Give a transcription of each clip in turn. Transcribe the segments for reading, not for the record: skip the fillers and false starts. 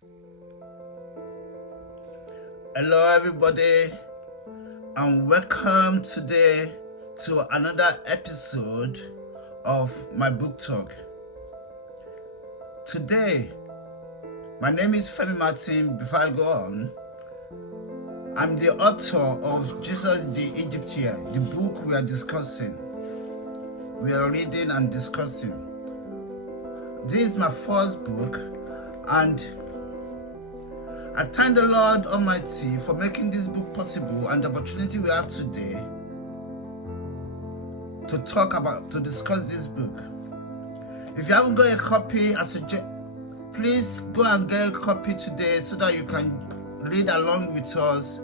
Hello, everybody, and welcome today to another episode of my book talk. Today, my name is Femi Martin. Before I go on, I'm the author of Jesus the Egyptian, the book we are discussing. We are reading and discussing. This is my first book, and I thank the Lord Almighty for making this book possible and the opportunity we have today to discuss this book. If you haven't got a copy, I suggest please go and get a copy today so that you can read along with us,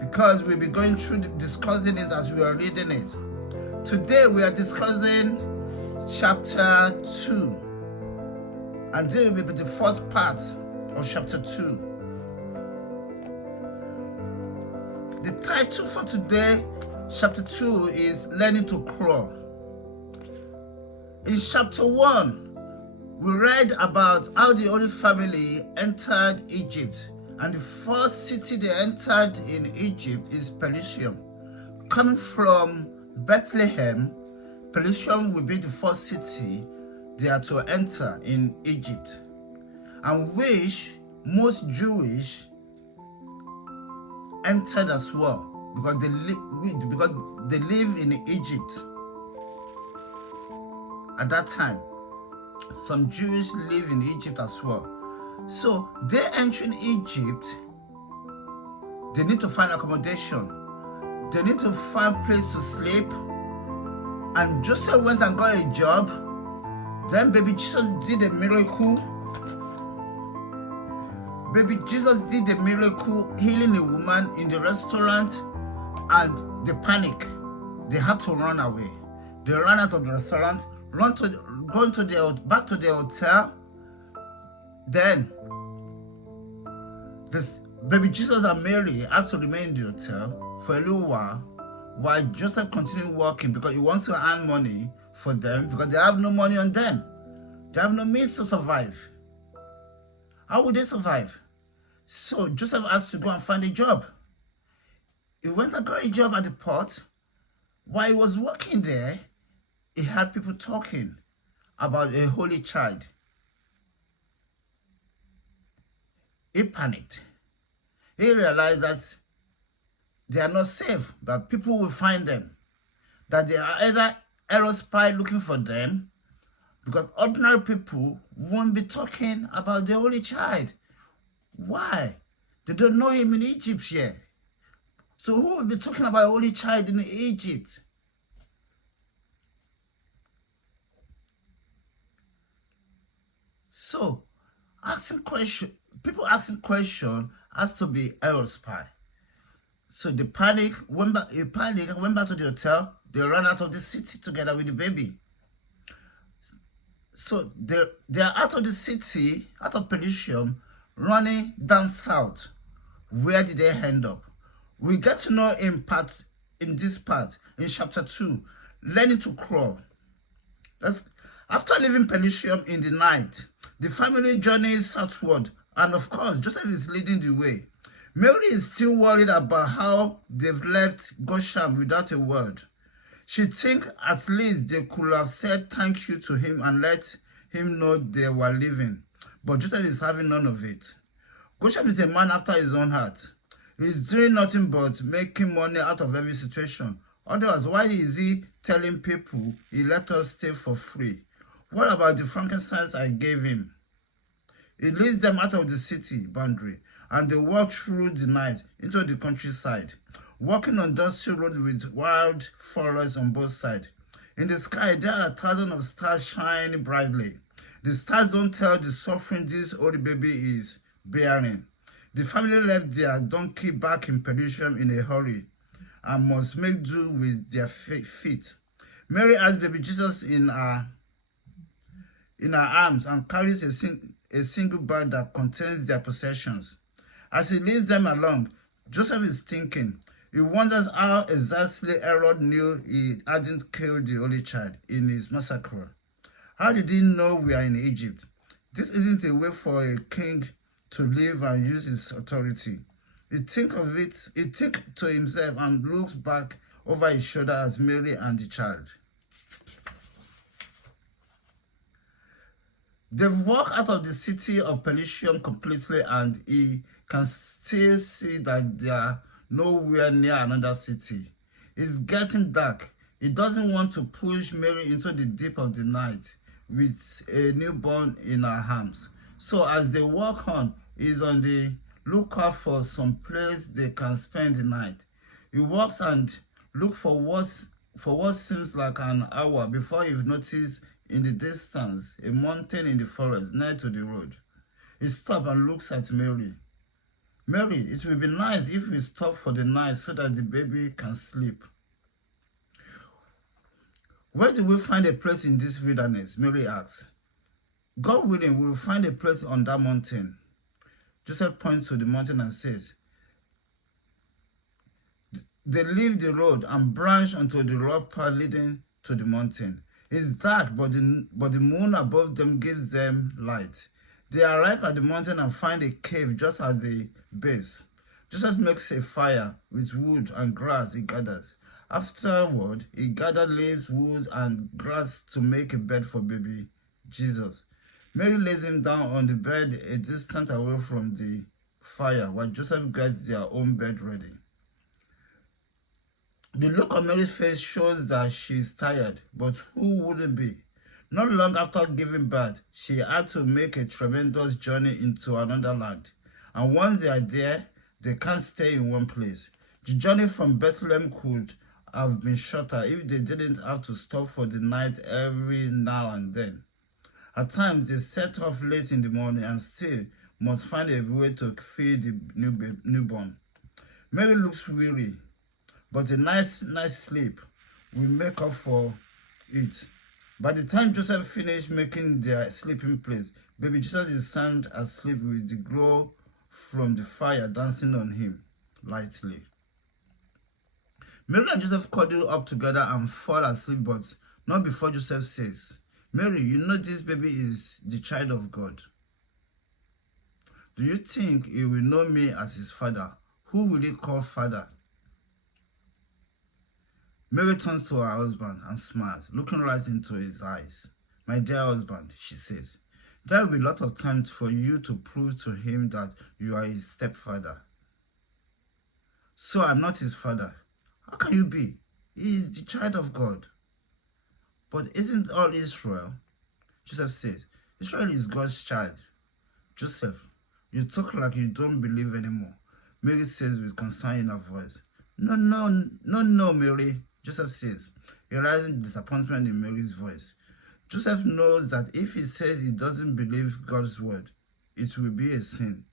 because we'll be going through discussing it as we are reading it. Today we are discussing chapter 2, and this will be the first part of chapter 2. The title for today, chapter 2, is Learning to Crawl. In chapter 1, we read about how the Holy Family entered Egypt, and the first city they entered in Egypt is Pelusium. Coming from Bethlehem, Pelusium will be the first city they are to enter in Egypt, and which most Jewish entered as well, because they live in Egypt at that time. Some Jews live in Egypt as well. So they entering Egypt, they need to find accommodation. They need to find place to sleep. And Joseph went and got a job. Then baby Jesus did a miracle. Baby Jesus did a miracle healing a woman in the restaurant, and they panic. They have to run away. They run out of the restaurant, back to the hotel. Then this baby Jesus and Mary had to remain in the hotel for a little while Joseph continued working, because he wants to earn money for them, because they have no money on them. They have no means to survive. How would they survive? So Joseph has to go and find a job. He went and got a job at the port. While he was working there, he had people talking about a holy child. He panicked. He realized that they are not safe, that people will find them, that they are either Herod spy looking for them, because ordinary people won't be talking about the holy child. Why? They don't know him in Egypt yet. So who will be talking about a holy child in Egypt? So people asking question has to be Herod spy. So they panic, went back to the hotel. They ran out of the city together with the baby. So they are out of the city, out of Pelusium, running down south. Where did they end up? We get to know in this part, in chapter 2, learning to crawl. After leaving Pelusium in the night, the family journeys southward, and of course, Joseph is leading the way. Mary is still worried about how they've left Goshen without a word. She thinks at least they could have said thank you to him and let him know they were leaving. But Joseph is having none of it. Goshen is a man after his own heart. He's doing nothing but making money out of every situation. Otherwise, why is he telling people he let us stay for free? What about the frankincense I gave him? He leads them out of the city boundary, and they walk through the night into the countryside, walking on dusty roads with wild forests on both sides. In the sky, there are thousands of stars shining brightly. The stars don't tell the suffering this old baby is bearing. The family left their donkey back in Pelusium in a hurry and must make do with their feet. Mary has baby Jesus in her arms and carries a single bag that contains their possessions. As he leads them along, Joseph is thinking. He wonders how exactly Herod knew he hadn't killed the Holy Child in his massacre. How did he know we are in Egypt? This isn't a way for a king to live and use his authority. He think to himself and looks back over his shoulder at Mary and the child. They've walked out of the city of Pelusium completely, and he can still see that they are nowhere near another city. It's getting dark. He doesn't want to push Mary into the deep of the night with a newborn in her arms. So as they walk on, he's on the lookout for some place they can spend the night. He walks and looks for what seems like an hour before he notices in the distance a mountain in the forest near to the road. He stops and looks at Mary. Mary, it will be nice if we stop for the night so that the baby can sleep. Where do we find a place in this wilderness? Mary asks. God willing, we will find a place on that mountain. Joseph points to the mountain and says, they leave the road and branch onto the rough path leading to the mountain. It's dark, but the moon above them gives them light. They arrive at the mountain and find a cave just at the base. Joseph makes a fire with wood and grass he gathers. Afterward, he gathered leaves, wood, and grass to make a bed for baby Jesus. Mary lays him down on the bed a distance away from the fire while Joseph gets their own bed ready. The look on Mary's face shows that she is tired, but who wouldn't be? Not long after giving birth, she had to make a tremendous journey into another land. And once they are there, they can't stay in one place. The journey from Bethlehem could have been shorter if they didn't have to stop for the night every now and then. At times, they set off late in the morning and still must find a way to feed the newborn. Mary looks weary, but a nice sleep will make up for it. By the time Joseph finished making their sleeping place, baby Jesus is sound asleep with the glow from the fire dancing on him lightly. Mary and Joseph cuddle up together and fall asleep, but not before Joseph says, Mary, you know this baby is the child of God. Do you think he will know me as his father? Who will he call father? Mary turns to her husband and smiles, looking right into his eyes. My dear husband, she says, there will be a lot of time for you to prove to him that you are his stepfather. So I'm not his father. How can you be? He is the child of God. But isn't all Israel? Joseph says, Israel is God's child. Joseph, you talk like you don't believe anymore. Mary says with concern in her voice. No, Mary. Joseph says, realizing disappointment in Mary's voice. Joseph knows that if he says he doesn't believe God's word, it will be a sin.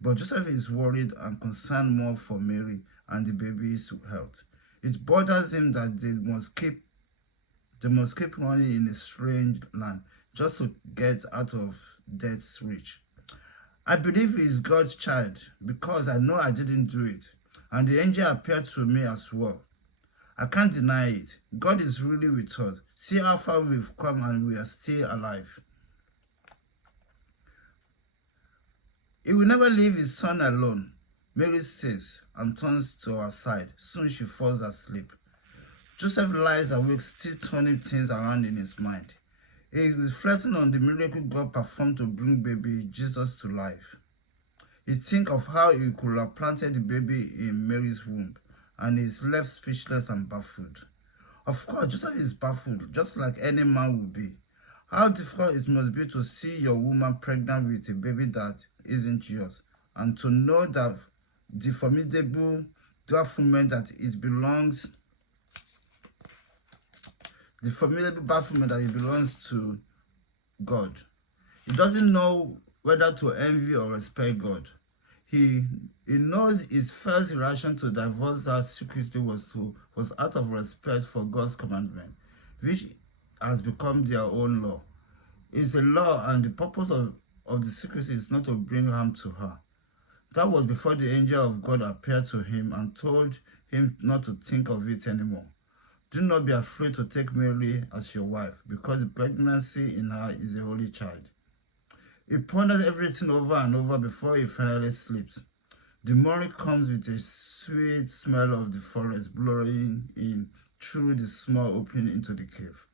But Joseph is worried and concerned more for Mary and the baby's health. It bothers him that they must keep running in a strange land just to get out of death's reach. I believe he is God's child because I know I didn't do it, and the angel appeared to me as well. I can't deny it. God is really with us. See how far we've come and we are still alive. He will never leave his son alone, Mary says and turns to her side. Soon she falls asleep. Joseph lies awake, still turning things around in his mind. He is reflecting on the miracle God performed to bring baby Jesus to life. He thinks of how he could have planted the baby in Mary's womb, and he is left speechless and baffled. Of course, Joseph is baffled, just like any man would be. How difficult it must be to see your woman pregnant with a baby that isn't yours, and to know that the formidable bafflement that it belongs to God. He doesn't know whether to envy or respect God. He knows his first reaction to divorce her secretly was out of respect for God's commandment, which has become their own law. It's a law, and the purpose of the secrecy is not to bring harm to her. That was before the angel of God appeared to him and told him not to think of it anymore. Do not be afraid to take Mary as your wife, because the pregnancy in her is a holy child. He ponders everything over and over before he finally sleeps. The morning comes with a sweet smell of the forest blowing in through the small opening into the cave.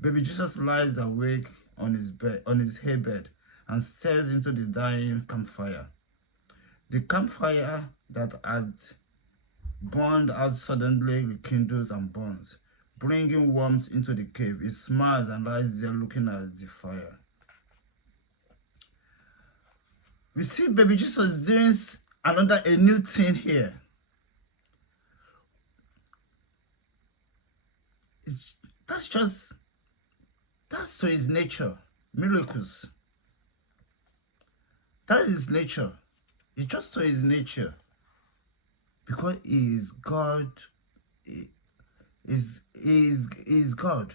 Baby Jesus lies awake on his hay bed, and stares into the dying campfire. The campfire that had burned out suddenly rekindles and burns, bringing warmth into the cave. He smiles and lies there looking at the fire. We see baby Jesus doing a new thing here. That's to his nature. Miracles. That is his nature. It's just to his nature. Because he is God. He is God.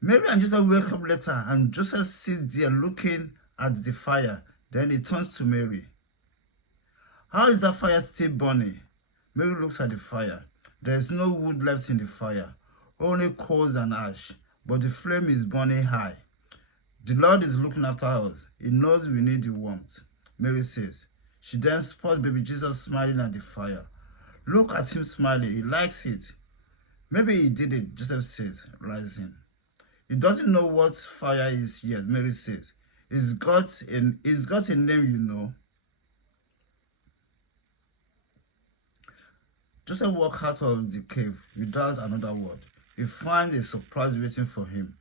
Mary and Joseph wake up later, and Joseph sits there looking at the fire. Then he turns to Mary. How is that fire still burning? Mary looks at the fire. There is no wood left in the fire, only coals and ash, but the flame is burning high. The Lord is looking after us. He knows we need the warmth, Mary says. She then spots baby Jesus smiling at the fire. Look at him smiling. He likes it. Maybe he did it, Joseph says, rising. He doesn't know what fire is yet, Mary says. It's got a name, you know. Joseph walks out of the cave without another word. He finds a surprise waiting for him.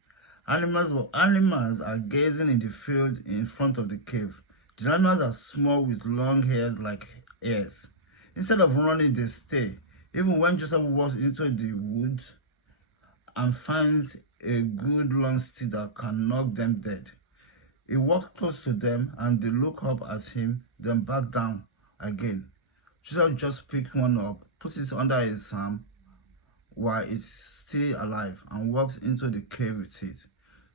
Animals are gazing in the field in front of the cave. The animals are small with long hairs like ears. Instead of running, they stay. Even when Joseph walks into the woods and finds a good long stick that can knock them dead, he walks close to them and they look up at him, then back down again. Joseph just picks one up, puts it under his arm while it's still alive, and walks into the cave with it.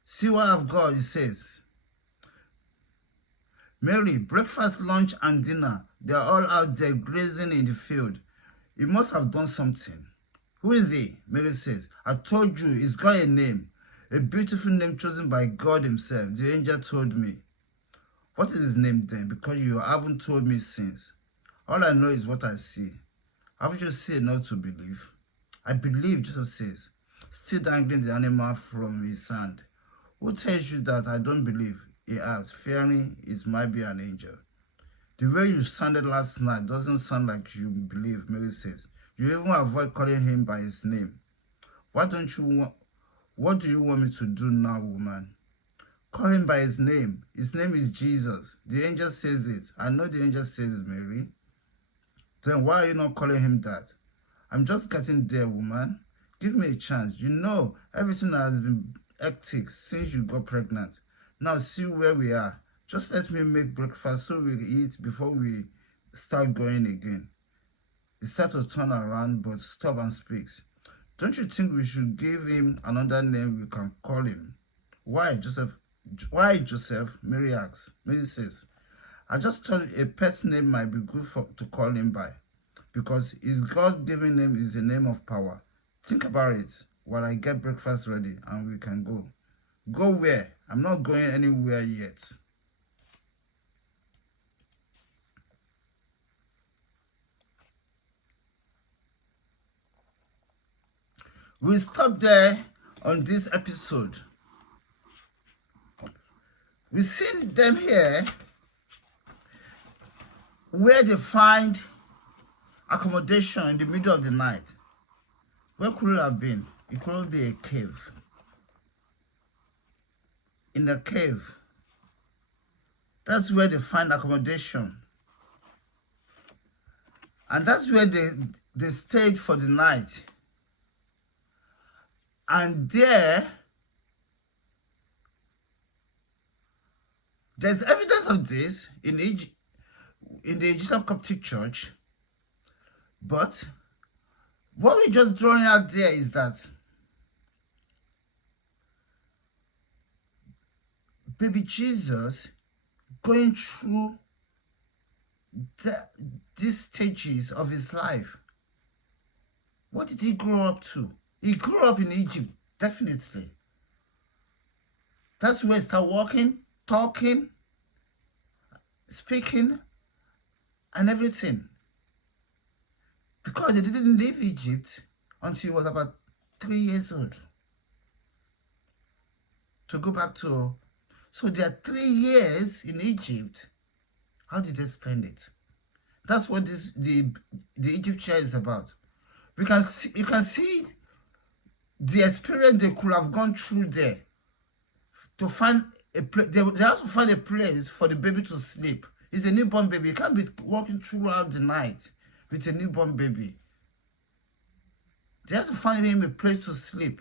See what I've got, he says. Mary, breakfast, lunch, and dinner, they're all out there grazing in the field. He must have done something. Who is he? Mary says. I told you, he's got a name. A beautiful name chosen by God himself. The angel told me. What is his name then? Because you haven't told me since. All I know is what I see. Haven't you seen enough to believe? I believe, Joseph says, still dangling the animal from his hand. Who tells you that I don't believe? He asks, fearing it might be an angel. The way you sounded last night doesn't sound like you believe, Mary says. You even avoid calling him by his name. What do you want me to do now, woman? Call him by his name. His name is Jesus. The angel says it. I know the angel says it, Mary. Then why are you not calling him that? I'm just getting there, woman. Give me a chance. You know, everything has been hectic since you got pregnant. Now see where we are. Just let me make breakfast so we eat before we start going again. He starts to turn around but stops and speaks. Don't you think we should give him another name we can call him? Why, Joseph? Why, Joseph? Mary asks. Mary says, I just thought a pet's name might be good to call him by, because his God-given name is a name of power. Think about it while I get breakfast ready and we can go. Go where? I'm not going anywhere yet. We'll stop there on this episode. We see them here where they find accommodation in the middle of the night. Where could it have been? It couldn't be a cave. In a cave. That's where they find accommodation. And that's where they stayed for the night. And there's evidence of this in the Egyptian Coptic Church. But what we're just drawing out there is that baby Jesus going through these stages of his life. What did he grow up to? He grew up in Egypt, definitely. That's where I start walking, talking, speaking, and everything. Because they didn't leave Egypt until he was about 3 years old. To go back to, so there are 3 years in Egypt. How did they spend it? That's what the Egyptian is about. You can see the experience they could have gone through there to find a place. They have to find a place for the baby to sleep. It's a newborn baby. You can't be walking throughout the night with a newborn baby. They have to find him a place to sleep.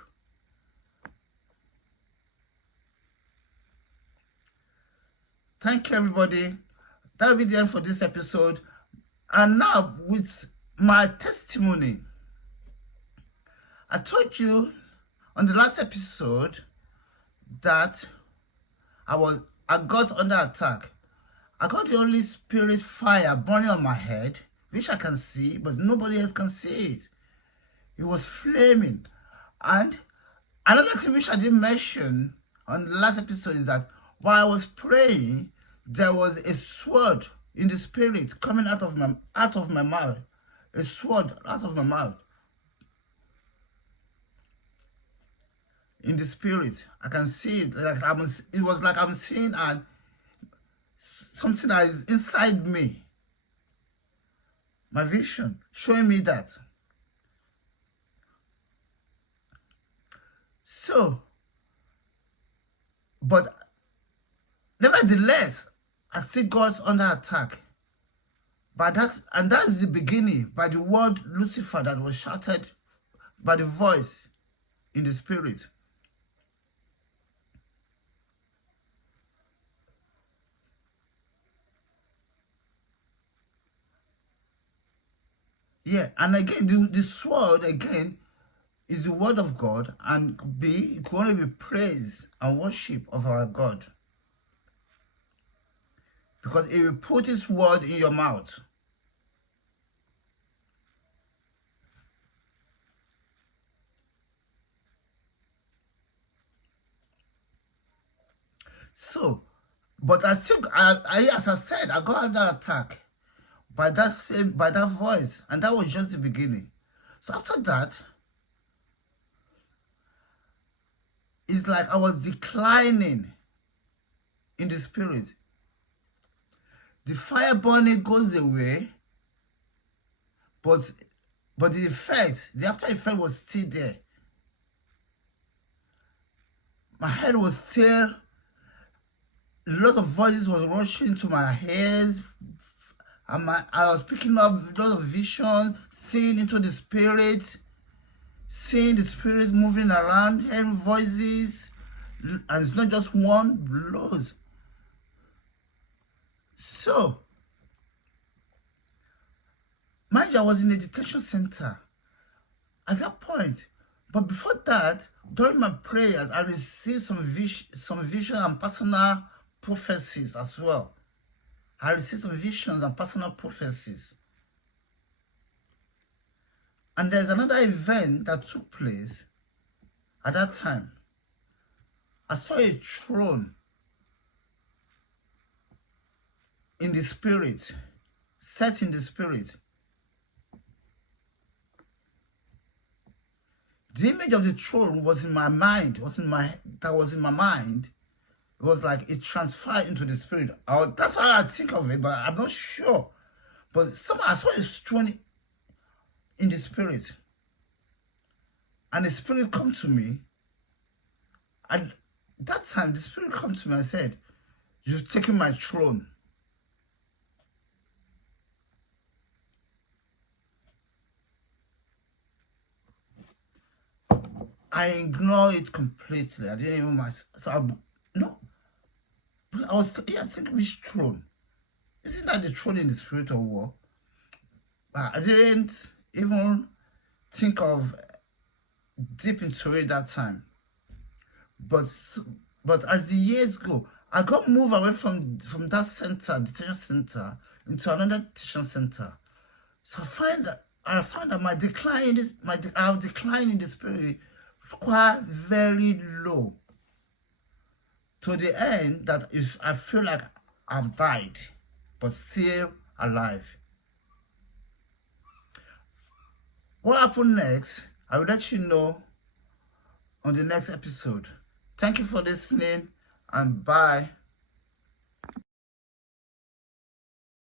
Thank you, everybody. That will be the end for this episode. And now, with my testimony, I told you on the last episode that I got under attack. I got the Holy Spirit fire burning on my head, which I can see, but nobody else can see it. It was flaming. And another thing which I didn't mention on the last episode is that while I was praying, there was a sword in the spirit coming out of my mouth. A sword out of my mouth. In the spirit, I can see it. It was like I'm seeing something that is inside me. My vision showing me that. So, but nevertheless, I still got under attack. But that's the beginning by the word Lucifer that was shouted by the voice in the spirit. Yeah, and again, the sword again is the word of God, and it can only be praise and worship of our God. Because it will put his word in your mouth. So, but as I said, I got under attack by that voice, and that was just the beginning. So after that, it's like I was declining in the spirit. The fire burning goes away, but the after effect was still there. My head was still, a lot of voices was rushing to my ears, and I was picking up a lot of vision, seeing into the spirit, seeing the spirit moving around, hearing voices, and it's not just one, loads. So, mind you, I was in a detention center at that point. But before that, during my prayers, I received some vision and personal prophecies as well. I received some visions and personal prophecies. And there's another event that took place at that time. I saw a throne in the spirit, set in the spirit. The image of the throne was in my mind, was in my mind. It was like it transferred into the spirit. That's how I think of it, but I'm not sure. But somehow I saw a throne in the spirit. And the spirit come to me. At that time, the spirit come to me and said, "You've taken my throne." I ignored it completely. I didn't even no. I was thinking, which throne? Isn't that the throne in the spirit of war? But I didn't even think of deep into it that time. But as the years go, I got moved away from that center, detention center, into another detention center. So I find that my decline in the spirit quite very low. to the end that if I feel like I've died, but still alive. What happened next, I will let you know on the next episode. Thank you for listening, and bye.